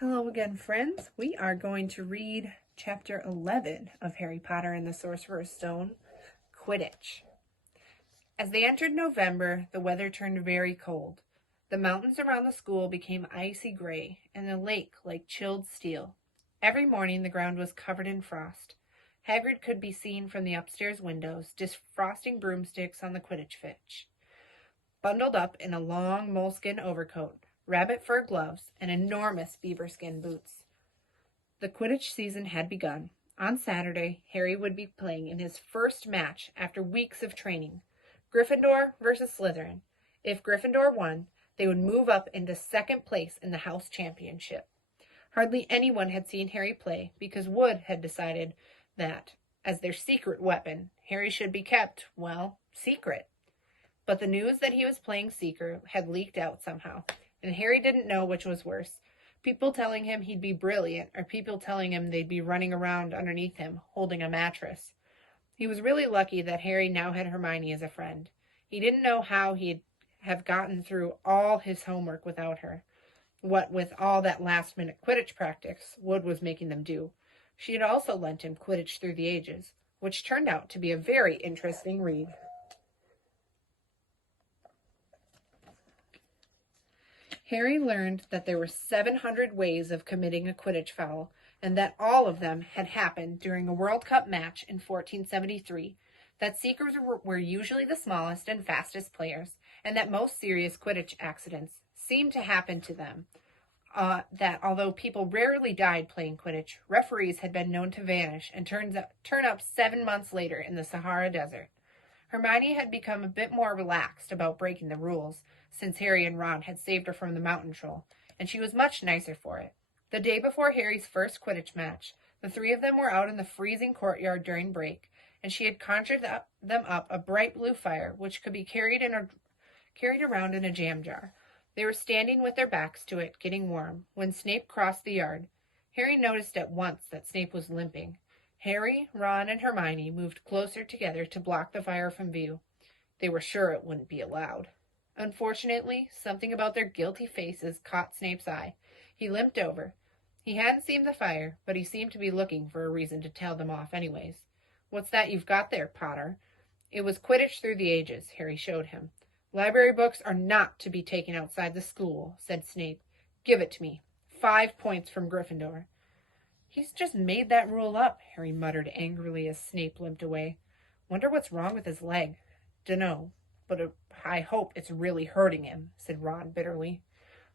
Hello again, friends. We are going to read chapter 11 of Harry Potter and the Sorcerer's Stone, Quidditch. As they entered November, the weather turned very cold. The mountains around the school became icy gray, and the lake like chilled steel. Every morning the ground was covered in frost. Hagrid could be seen from the upstairs windows, defrosting broomsticks on the Quidditch pitch. Bundled up in a long moleskin overcoat, rabbit fur gloves, and enormous beaver skin boots. The Quidditch season had begun. On Saturday, Harry would be playing in his first match after weeks of training. Gryffindor versus Slytherin. If Gryffindor won, they would move up into second place in the house championship. Hardly anyone had seen Harry play because Wood had decided that, as their secret weapon, Harry should be kept, well, secret. But the news that he was playing Seeker had leaked out somehow, and Harry didn't know which was worse. People telling him he'd be brilliant, or people telling him they'd be running around underneath him, holding a mattress. He was really lucky that Harry now had Hermione as a friend. He didn't know how he'd have gotten through all his homework without her. What with all that last-minute Quidditch practice Wood was making them do. She had also lent him Quidditch Through the Ages, which turned out to be a very interesting read. Harry learned that there were 700 ways of committing a Quidditch foul, and that all of them had happened during a World Cup match in 1473, that Seekers were usually the smallest and fastest players, and that most serious Quidditch accidents seemed to happen to them, that although people rarely died playing Quidditch, referees had been known to vanish and turn up 7 months later in the Sahara Desert. Hermione had become a bit more relaxed about breaking the rules, since Harry and Ron had saved her from the mountain troll, and she was much nicer for it. The day before Harry's first Quidditch match, the three of them were out in the freezing courtyard during break, and she had conjured them up a bright blue fire, which could be carried around in a jam jar. They were standing with their backs to it, getting warm, when Snape crossed the yard. Harry noticed at once that Snape was limping. Harry, Ron, and Hermione moved closer together to block the fire from view. They were sure it wouldn't be allowed. Unfortunately, something about their guilty faces caught Snape's eye. He limped over. He hadn't seen the fire, but he seemed to be looking for a reason to tell them off anyways. "What's that you've got there, Potter?" It was Quidditch Through the Ages, Harry showed him. "Library books are not to be taken outside the school," said Snape. "Give it to me. 5 points from Gryffindor." "He's just made that rule up," Harry muttered angrily as Snape limped away. "Wonder what's wrong with his leg." "Dunno, but I hope it's really hurting him," said Ron bitterly.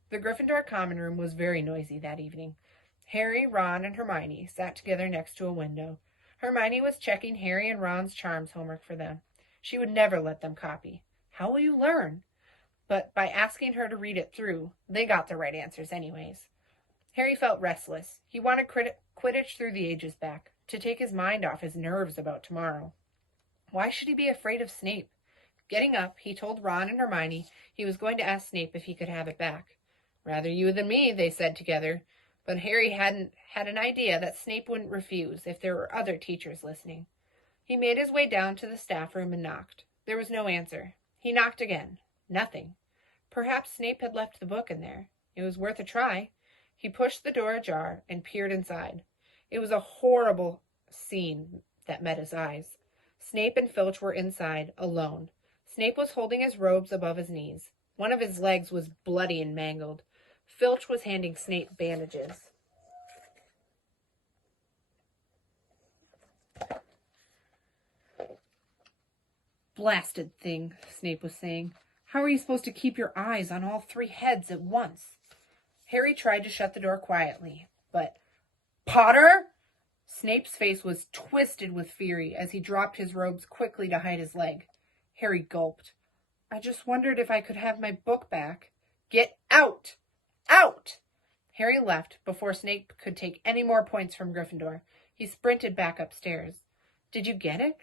The Gryffindor common room was very noisy that evening. Harry, Ron, and Hermione sat together next to a window. Hermione was checking Harry and Ron's charms homework for them. She would never let them copy. How will you learn? But by asking her to read it through, they got the right answers anyways. Harry felt restless. He wanted Quidditch Through the Ages back, to take his mind off his nerves about tomorrow. Why should he be afraid of Snape? Getting up, he told Ron and Hermione he was going to ask Snape if he could have it back. "Rather you than me," they said together, but Harry hadn't had an idea that Snape wouldn't refuse if there were other teachers listening. He made his way down to the staff room and knocked. There was no answer. He knocked again. Nothing. Perhaps Snape had left the book in there. It was worth a try. He pushed the door ajar and peered inside. It was a horrible scene that met his eyes. Snape and Filch were inside, alone. Snape was holding his robes above his knees. One of his legs was bloody and mangled. Filch was handing Snape bandages. "Blasted thing," Snape was saying. "How are you supposed to keep your eyes on all 3 heads at once?" Harry tried to shut the door quietly, but... "Potter!" Snape's face was twisted with fury as he dropped his robes quickly to hide his leg. Harry gulped. "I just wondered if I could have my book back." "Get out! Out!" Harry left before Snape could take any more points from Gryffindor. He sprinted back upstairs. "Did you get it?"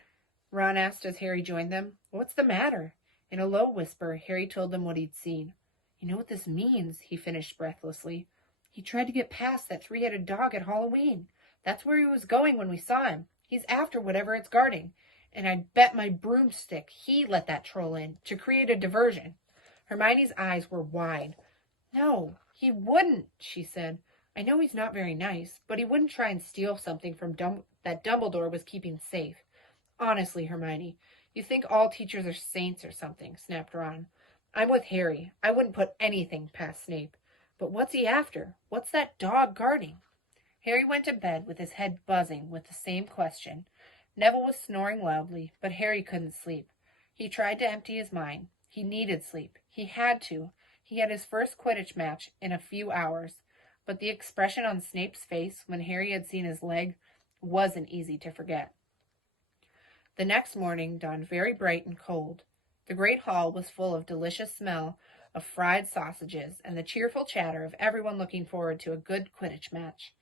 Ron asked as Harry joined them. "What's the matter?" In a low whisper, Harry told them what he'd seen. "You know what this means," he finished breathlessly. "He tried to get past that 3-headed dog at Halloween. That's where he was going when we saw him. He's after whatever it's guarding. And I'd bet my broomstick he let that troll in to create a diversion." Hermione's eyes were wide. "No, he wouldn't," she said. I know he's not very nice, but he wouldn't try and steal something from that Dumbledore was keeping safe. Honestly, Hermione, you think all teachers are saints or something, snapped Ron. I'm with Harry. I wouldn't put anything past Snape. But what's he after? What's that dog guarding? Harry went to bed with his head buzzing with the same question. Neville was snoring loudly, but Harry couldn't sleep. He tried to empty his mind. He needed sleep. He had to. He had his first Quidditch match in a few hours. But the expression on Snape's face when Harry had seen his leg wasn't easy to forget. The next morning dawned very bright and cold. The great hall was full of delicious smell of fried sausages and the cheerful chatter of everyone looking forward to a good Quidditch match.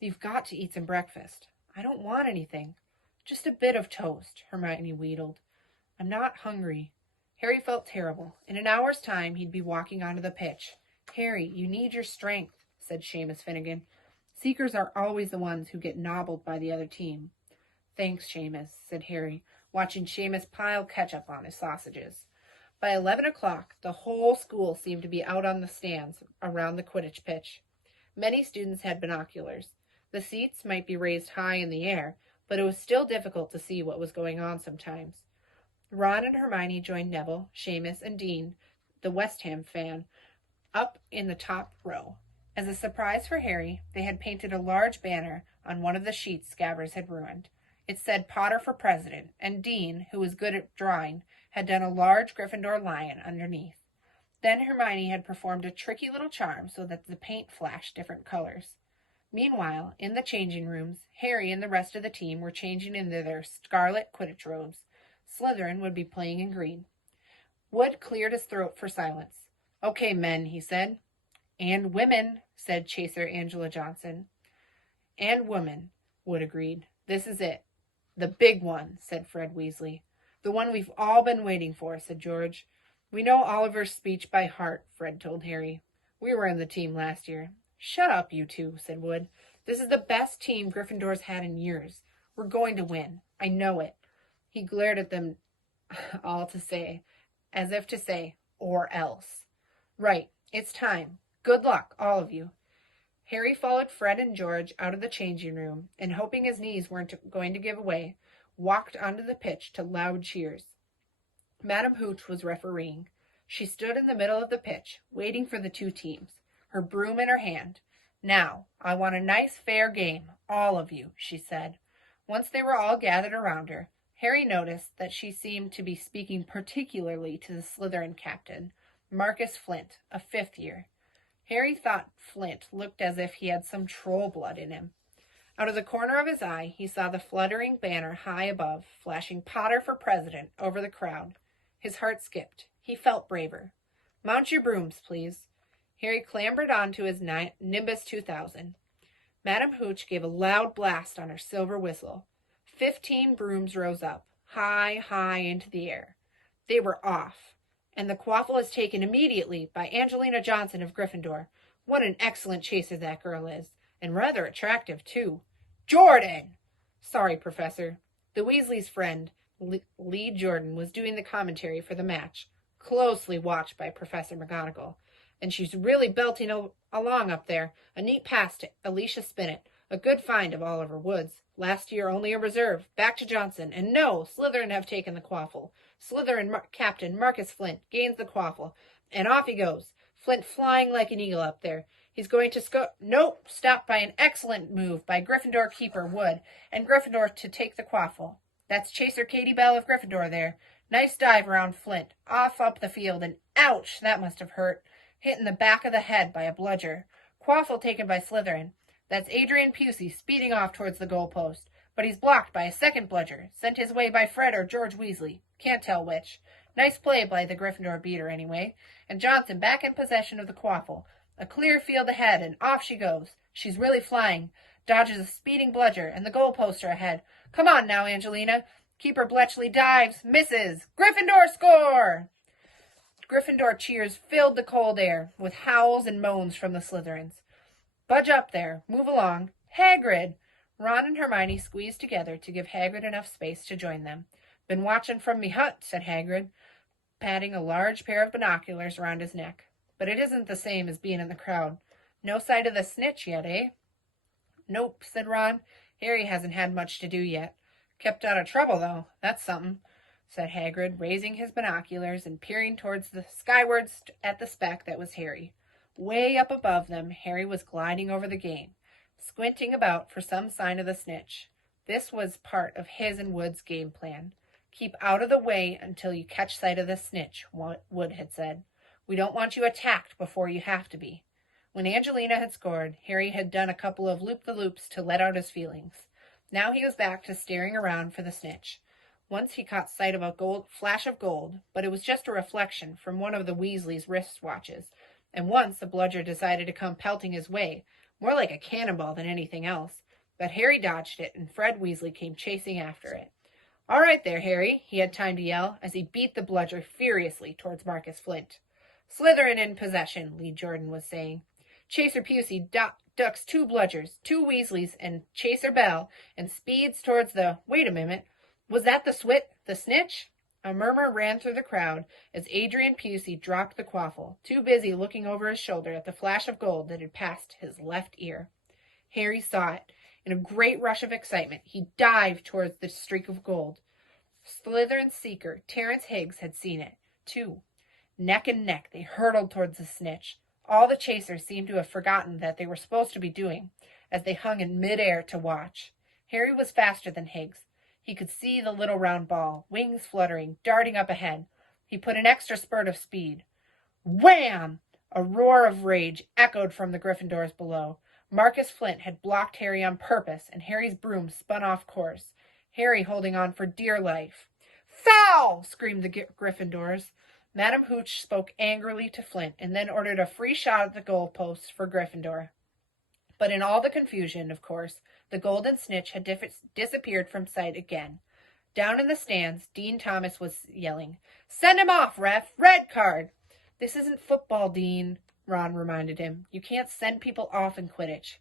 You've got to eat some breakfast. I don't want anything. Just a bit of toast, Hermione wheedled. I'm not hungry. Harry felt terrible. In an hour's time, he'd be walking onto the pitch. Harry, you need your strength, said Seamus Finnegan. Seekers are always the ones who get nobbled by the other team. Thanks, Seamus, said Harry, watching Seamus pile ketchup on his sausages. By 11 o'clock, the whole school seemed to be out on the stands around the Quidditch pitch. Many students had binoculars. The seats might be raised high in the air, but it was still difficult to see what was going on sometimes. Ron and Hermione joined Neville, Seamus, and Dean, the West Ham fan, up in the top row. As a surprise for Harry, they had painted a large banner on one of the sheets Scabbers had ruined. It said Potter for President, and Dean, who was good at drawing, had done a large Gryffindor lion underneath. Then Hermione had performed a tricky little charm so that the paint flashed different colors. Meanwhile, in the changing rooms, Harry and the rest of the team were changing into their scarlet Quidditch robes. Slytherin would be playing in green. Wood cleared his throat for silence. Okay, men, he said. And women, said Chaser Angela Johnson. And women, Wood agreed. This is it. The big one, said Fred Weasley. The one we've all been waiting for, said George. We know Oliver's speech by heart, Fred told Harry. We were in the team last year. Shut up, you two, said Wood. This is the best team Gryffindor's had in years. We're going to win. I know it. He glared at them all to say, as if to say, or else. Right, it's time. Good luck, all of you. Harry followed Fred and George out of the changing room, and hoping his knees weren't going to give away, walked onto the pitch to loud cheers. Madame Hooch was refereeing. She stood in the middle of the pitch, waiting for the two teams, her broom in her hand. Now, I want a nice fair game, all of you, she said. Once they were all gathered around her, Harry noticed that she seemed to be speaking particularly to the Slytherin captain, Marcus Flint, a fifth year. Harry thought Flint looked as if he had some troll blood in him. Out of the corner of his eye, he saw the fluttering banner high above, flashing Potter for President over the crowd. His heart skipped. He felt braver. Mount your brooms, please. Harry clambered onto his Nimbus 2000. Madame Hooch gave a loud blast on her silver whistle. 15 brooms rose up, high, high into the air. They were off, and the quaffle is taken immediately by Angelina Johnson of Gryffindor. What an excellent chaser that girl is, and rather attractive, too. Jordan! Sorry, Professor. The Weasley's friend, Lee Jordan, was doing the commentary for the match, closely watched by Professor McGonagall. And she's really belting along up there. A neat pass to Alicia Spinnet. A good find of Oliver Woods. Last year only a reserve. Back to Johnson. And no, Slytherin have taken the quaffle. Slytherin Captain Marcus Flint gains the quaffle. And off he goes. Flint flying like an eagle up there. He's going to Nope, stopped by an excellent move by Gryffindor keeper Wood. And Gryffindor to take the quaffle. That's Chaser Katie Bell of Gryffindor there. Nice dive around Flint. Off up the field. And ouch, that must have hurt. Hit in the back of the head by a bludger. Quaffle taken by Slytherin. That's Adrian Pusey speeding off towards the goalpost. But he's blocked by a second bludger, sent his way by Fred or George Weasley. Can't tell which. Nice play by the Gryffindor beater anyway. And Johnson back in possession of the quaffle. A clear field ahead, and off she goes. She's really flying. Dodges a speeding bludger, and the goalposts are ahead. Come on now, Angelina. Keeper Bletchley dives. Misses. Gryffindor score! Gryffindor cheers filled the cold air, with howls and moans from the Slytherins. Budge up there. Move along. Hagrid! Ron and Hermione squeezed together to give Hagrid enough space to join them. Been watching from me hut, said Hagrid, patting a large pair of binoculars around his neck. But it isn't the same as being in the crowd. No sight of the snitch yet, eh? Nope, said Ron. Harry hasn't had much to do yet. Kept out of trouble, though. That's something, said Hagrid, raising his binoculars and peering towards the skywards at the speck that was Harry. Way up above them, Harry was gliding over the game, squinting about for some sign of the snitch. This was part of his and Wood's game plan. Keep out of the way until you catch sight of the snitch, Wood had said. We don't want you attacked before you have to be. When Angelina had scored, Harry had done a couple of loop-the-loops to let out his feelings. Now he was back to staring around for the snitch. Once he caught sight of a flash of gold, but it was just a reflection from one of the Weasleys' wristwatches, and once a bludger decided to come pelting his way, more like a cannonball than anything else. But Harry dodged it, and Fred Weasley came chasing after it. All right there, Harry, he had time to yell, as he beat the bludger furiously towards Marcus Flint. Slytherin in possession, Lee Jordan was saying. Chaser Pusey ducks 2 bludgers, 2 Weasleys, and Chaser Bell, and speeds towards the... Wait a minute. Was that the snitch? A murmur ran through the crowd as Adrian Pusey dropped the quaffle, too busy looking over his shoulder at the flash of gold that had passed his left ear. Harry saw it. In a great rush of excitement, he dived towards the streak of gold. Slytherin's seeker, Terence Higgs, had seen it, too. Neck and neck, they hurtled towards the snitch. All the chasers seemed to have forgotten that they were supposed to be doing, as they hung in mid-air to watch. Harry was faster than Higgs. He could see the little round ball, wings fluttering, darting up ahead. He put an extra spurt of speed. Wham! A roar of rage echoed from the Gryffindors below. Marcus Flint had blocked Harry on purpose, and Harry's broom spun off course, Harry holding on for dear life. Foul! Screamed the Gryffindors. Madam Hooch spoke angrily to Flint, and then ordered a free shot at the goalposts for Gryffindor. But in all the confusion, of course, the golden snitch had disappeared from sight again. Down in the stands, Dean Thomas was yelling, "Send him off, ref! Red card!" "This isn't football, Dean," Ron reminded him. "You can't send people off in Quidditch.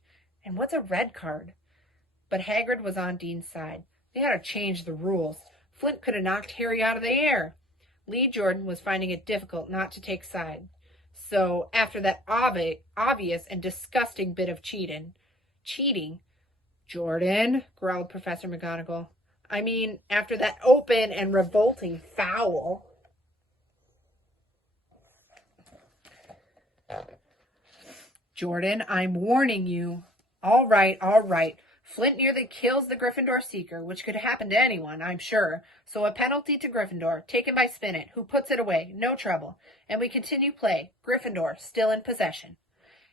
And what's a red card?" But Hagrid was on Dean's side. They had to change the rules. Flint could have knocked Harry out of the air. Lee Jordan was finding it difficult not to take side. So, after that obvious and disgusting bit of cheating, Jordan, growled Professor McGonagall. I mean, after that open and revolting foul. Jordan, I'm warning you. All right. Flint nearly kills the Gryffindor Seeker, which could happen to anyone, I'm sure. So a penalty to Gryffindor, taken by Spinet, who puts it away, no trouble. And we continue play. Gryffindor, still in possession.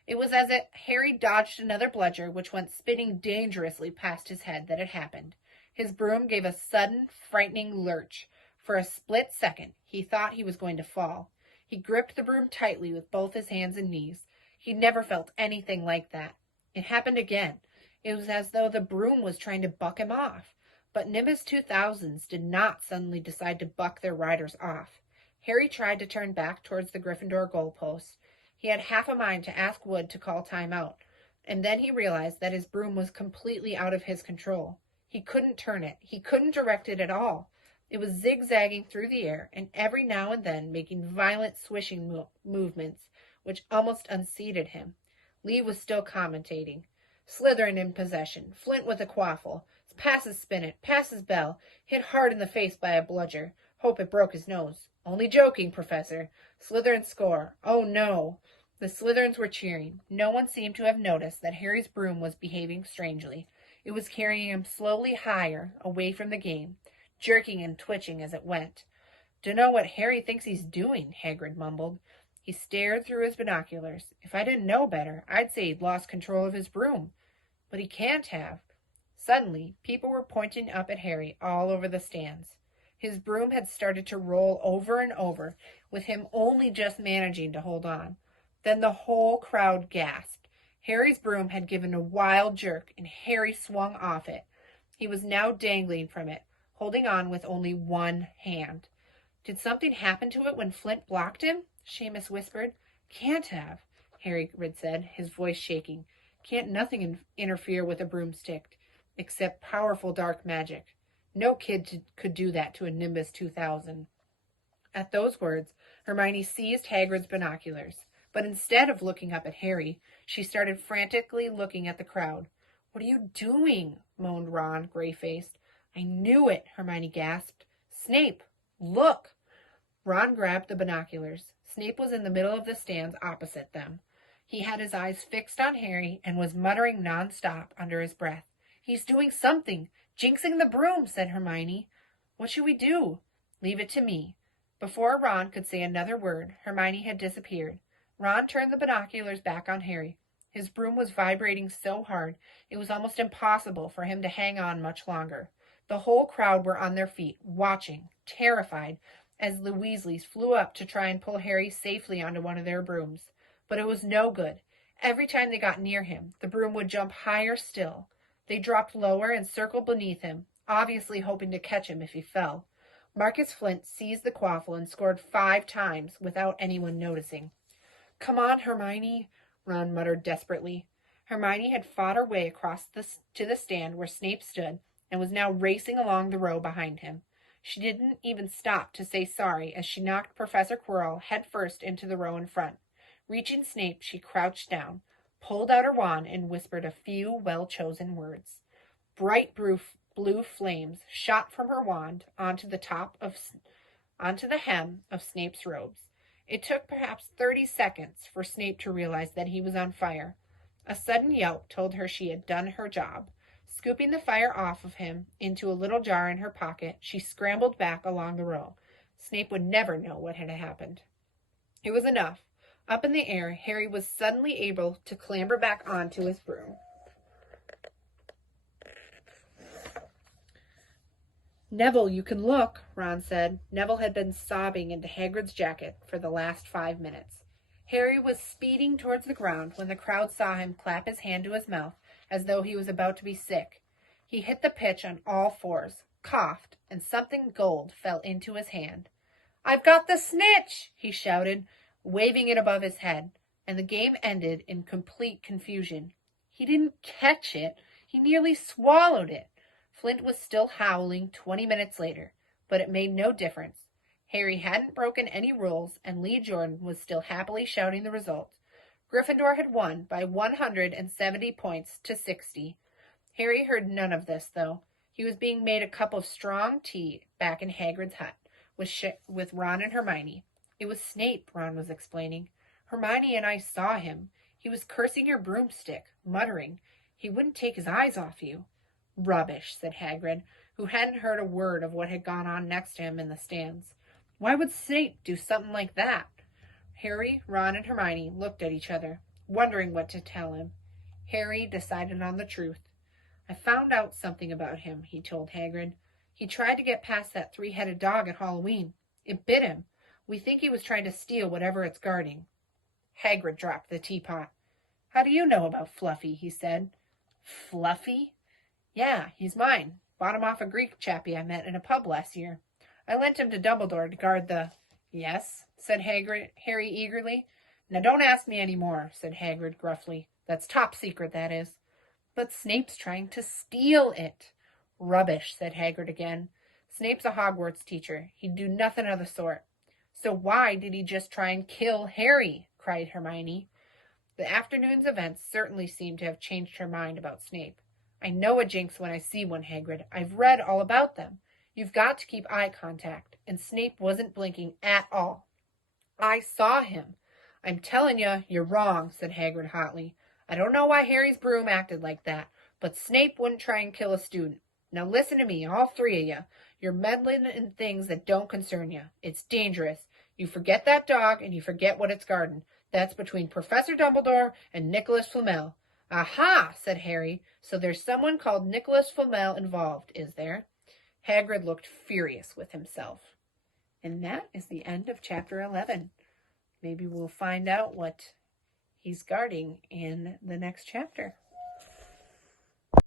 It was as if Harry dodged another bludger, which went spinning dangerously past his head, that it happened. His broom gave a sudden, frightening lurch. For a split second, he thought he was going to fall. He gripped the broom tightly with both his hands and knees. He'd never felt anything like that. It happened again. It was as though the broom was trying to buck him off. But Nimbus 2000s did not suddenly decide to buck their riders off. Harry tried to turn back towards the Gryffindor goalpost. He had half a mind to ask Wood to call time out, and then he realized that his broom was completely out of his control. He couldn't turn it. He couldn't direct it at all. It was zigzagging through the air, and every now and then making violent swishing movements, which almost unseated him. Lee was still commentating. Slytherin in possession. Flint with a quaffle. Passes Spinet. Passes Bell. Hit hard in the face by a bludger. Hope it broke his nose. Only joking, Professor. Slytherin score. Oh, no. The Slytherins were cheering. No one seemed to have noticed that Harry's broom was behaving strangely. It was carrying him slowly higher, away from the game, jerking and twitching as it went. "Dunno what Harry thinks he's doing," Hagrid mumbled. He stared through his binoculars. "If I didn't know better, I'd say he'd lost control of his broom. But he can't have." Suddenly, people were pointing up at Harry all over the stands. His broom had started to roll over and over, with him only just managing to hold on. Then the whole crowd gasped. Harry's broom had given a wild jerk, and Harry swung off it. He was now dangling from it, holding on with only one hand. "Did something happen to it when Flint blocked him?" Seamus whispered. "Can't have," Hagrid said, his voice shaking. "Can't nothing interfere with a broomstick, except powerful dark magic. No kid could do that to a Nimbus 2000. At those words, Hermione seized Hagrid's binoculars. But instead of looking up at Harry, she started frantically looking at the crowd. "What are you doing?" moaned Ron, gray-faced. "I knew it," Hermione gasped. "Snape, look!" Ron grabbed the binoculars. Snape was in the middle of the stands opposite them. He had his eyes fixed on Harry and was muttering nonstop under his breath. "He's doing something! Jinxing the broom," said Hermione. "What should we do?" "Leave it to me." Before Ron could say another word, Hermione had disappeared. Ron turned the binoculars back on Harry. His broom was vibrating so hard it was almost impossible for him to hang on much longer. The whole crowd were on their feet, watching, terrified, as the Weasleys flew up to try and pull Harry safely onto one of their brooms. But it was no good. Every time they got near him, the broom would jump higher still. They dropped lower and circled beneath him, obviously hoping to catch him if he fell. Marcus Flint seized the quaffle and scored 5 times without anyone noticing. "Come on, Hermione," Ron muttered desperately. Hermione had fought her way across to the stand where Snape stood and was now racing along the row behind him. She didn't even stop to say sorry as she knocked Professor Quirrell headfirst into the row in front. Reaching Snape, she crouched down, pulled out her wand, and whispered a few well-chosen words. Bright blue flames shot from her wand onto the hem of Snape's robes. It took perhaps 30 seconds for Snape to realize that he was on fire. A sudden yelp told her she had done her job. Scooping the fire off of him into a little jar in her pocket, she scrambled back along the row. Snape would never know what had happened. It was enough. Up in the air, Harry was suddenly able to clamber back onto his broom. "Neville, you can look," Ron said. Neville had been sobbing into Hagrid's jacket for the last 5 minutes. Harry was speeding towards the ground when the crowd saw him clap his hand to his mouth as though he was about to be sick. He hit the pitch on all fours, coughed, and something gold fell into his hand. "I've got the snitch!" he shouted, waving it above his head, and the game ended in complete confusion. He didn't catch it. He nearly swallowed it. Flint was still howling 20 minutes later, but it made no difference. Harry hadn't broken any rules, and Lee Jordan was still happily shouting the result. Gryffindor had won by 170 points to 60. Harry heard none of this, though. He was being made a cup of strong tea back in Hagrid's hut with Ron and Hermione. "It was Snape," Ron was explaining. "Hermione and I saw him. He was cursing your broomstick, muttering. He wouldn't take his eyes off you." "Rubbish," said Hagrid, who hadn't heard a word of what had gone on next to him in the stands. "Why would Snape do something like that?" Harry, Ron, and Hermione looked at each other, wondering what to tell him. Harry decided on the truth. "I found out something about him," he told Hagrid. "He tried to get past that 3-headed dog at Halloween. It bit him. We think he was trying to steal whatever it's guarding." Hagrid dropped the teapot. "How do you know about Fluffy?" he said. "Fluffy?" "Yeah, he's mine. Bought him off a Greek chappie I met in a pub last year. I lent him to Dumbledore to guard the—" "Yes?" said Harry eagerly. "Now don't ask me any more," said Hagrid gruffly. "That's top secret, that is." "But Snape's trying to steal it." "Rubbish," said Hagrid again. "Snape's a Hogwarts teacher. He'd do nothing of the sort." "So why did he just try and kill Harry?" cried Hermione. The afternoon's events certainly seemed to have changed her mind about Snape. "I know a jinx when I see one, Hagrid. I've read all about them. You've got to keep eye contact, and Snape wasn't blinking at all. I saw him." "I'm telling you, you're wrong," said Hagrid hotly. "I don't know why Harry's broom acted like that, but Snape wouldn't try and kill a student. Now listen to me, all 3 of you. You're meddling in things that don't concern you. It's dangerous. You forget that dog, and you forget what it's guarding. That's between Professor Dumbledore and Nicholas Flamel." "Aha!" said Harry. "So there's someone called Nicholas Flamel involved, is there?" Hagrid looked furious with himself. And that is the end of chapter 11. Maybe we'll find out what he's guarding in the next chapter.